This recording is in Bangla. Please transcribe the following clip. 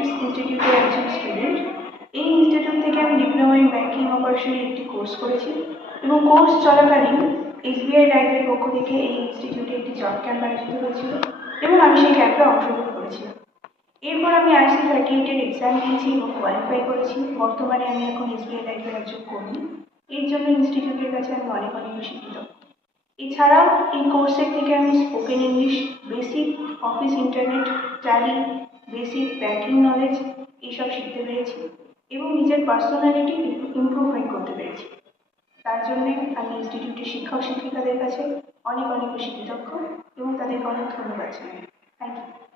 ম্যাট্রিক্স ইনস্টিটিউটের একজন স্টুডেন্ট। এই ইনস্টিটিউট থেকে আমি ডিপ্লোমা ইন ব্যাংকিং অপারেশনের একটি কোর্স করেছি এবং কোর্স চলাকালীন এসবিআই লাইফের পক্ষ থেকে এই ইনস্টিটিউটে একটি জব ক্যাম্প আয়োজিত হয়েছিল এবং আমি সেই ক্যাম্পে অংশগ্রহণ করেছিলাম। এরপর আমি IC38-এর এক্সাম দিয়েছি এবং কোয়ালিফাই করেছি। বর্তমানে আমি এখন এসবিআই লাইফের একজন কর্মী। এর জন্য ইনস্টিটিউটের কাছে আমি অনেক অনেক বেশি কৃতজ্ঞ। এছাড়াও এই কোর্সের থেকে আমি spoken English, basic office internet, tally, basic banking knowledge এইসব শিখতে পেরেছি এবং নিজের পার্সোনালিটি ইমপ্রুভমেন্ট করতে পেরেছি। তার জন্যে আমি ইনস্টিটিউটের শিক্ষক শিক্ষিকাদের কাছে অনেক অনেক বেশি কৃতজ্ঞ এবং তাদেরকে অনেক ধন্যবাদ জানাই। Thank you.